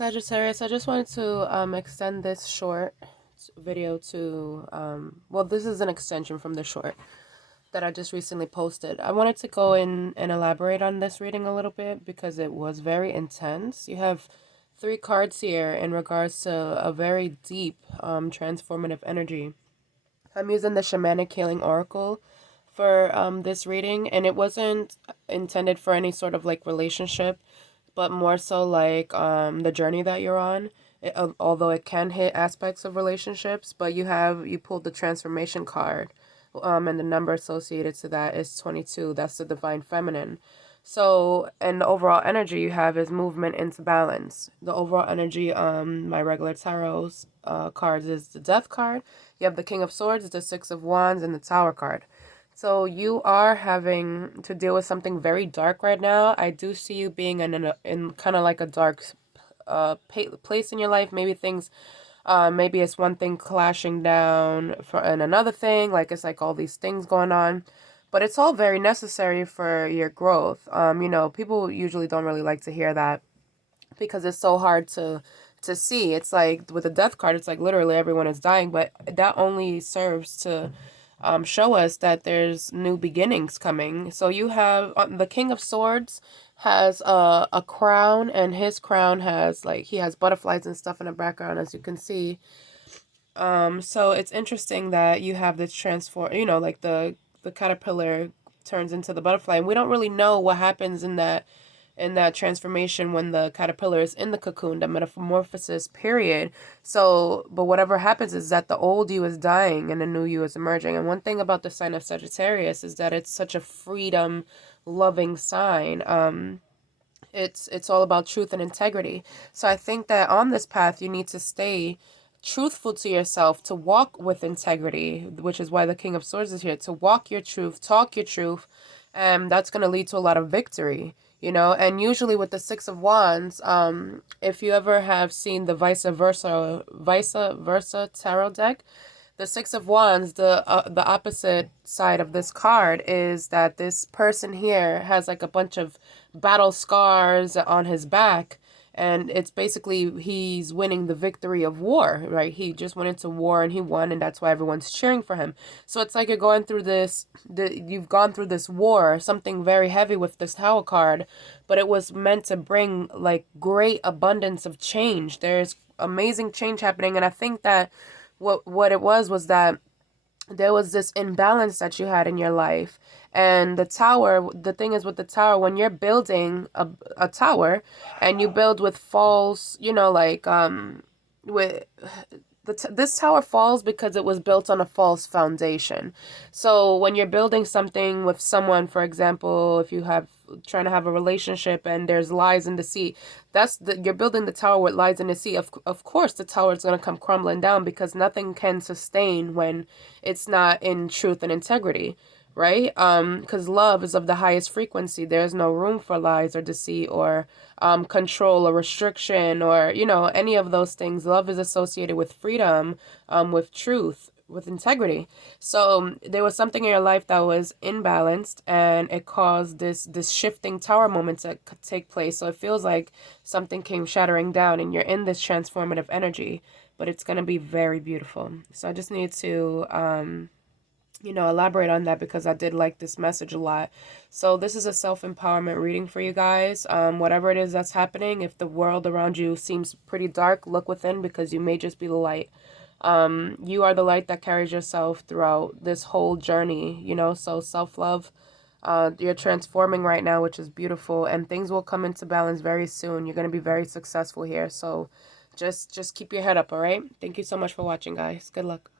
Sagittarius, I just wanted to extend this short video to, well, this is an extension from the short that I just recently posted. I wanted to go in and elaborate on this reading a little bit because it was very intense. You have three cards here in regards to a very deep, transformative energy. I'm using the Shamanic Healing Oracle for this reading, and it wasn't intended for any sort of like relationship, but more so like the journey that you're on. Although it can hit aspects of relationships, but you pulled the transformation card, and the number associated to that is 22. That's the divine feminine. So, and the overall energy you have is movement into balance. The overall energy my regular tarot's cards is the death card. You have the King of Swords, the Six of Wands, and the Tower card. So you are having to deal with something very dark right now. I do see you being in kind of like a dark place in your life. Maybe things, maybe it's one thing clashing down for and another thing. Like it's like all these things going on, but it's all very necessary for your growth. People usually don't really like to hear that because it's so hard to see. It's like with a death card, it's like literally everyone is dying, but that only serves to show us that there's new beginnings coming. So you have the King of Swords has a crown, and his crown has like he has butterflies and stuff in the background, as you can see. So it's interesting that you have this transform. Like the caterpillar turns into the butterfly, and we don't really know what happens in that transformation when the caterpillar is in the cocoon, the metamorphosis period. So, but whatever happens is that the old you is dying and the new you is emerging. And one thing about the sign of Sagittarius is that it's such a freedom loving sign. It's all about truth and integrity. So I think that on this path you need to stay truthful to yourself, to walk with integrity, which is why the King of Swords is here, to walk your truth, talk your truth, and that's going to lead to a lot of victory. And usually with the Six of Wands, if you ever have seen the vice versa tarot deck, the Six of Wands, the opposite side of this card is that this person here has like a bunch of battle scars on his back, and it's basically he's winning the victory of war, right? He just went into war and he won, and that's why everyone's cheering for him. So it's like you've gone through this war, something very heavy with this Tower card, but it was meant to bring like great abundance of change. There's amazing change happening, and I think that what it was that there was this imbalance that you had in your life. And the thing is with the tower, when you're building a tower and you build with false, with this tower falls because it was built on a false foundation. So when you're building something with someone, for example, if you have trying to have a relationship and there's lies and deceit, you're building the tower with lies and deceit. Of course the tower is going to come crumbling down because nothing can sustain when it's not in truth and integrity, right? Because love is of the highest frequency. There's no room for lies or deceit or control or restriction or any of those things. Love is associated with freedom, with truth, with integrity. So there was something in your life that was imbalanced, and it caused this shifting tower moment to take place. So it feels like something came shattering down, and you're in this transformative energy, but it's going to be very beautiful. So I just need to elaborate on that because I did like this message a lot. So this is a self-empowerment reading for you guys. Whatever it is that's happening, if the world around you seems pretty dark, look within because you may just be the light. You are the light that carries yourself throughout this whole journey, so self-love. You're transforming right now, which is beautiful, and things will come into balance very soon. You're going to be very successful here. So just keep your head up, all right? Thank you so much for watching, guys. Good luck.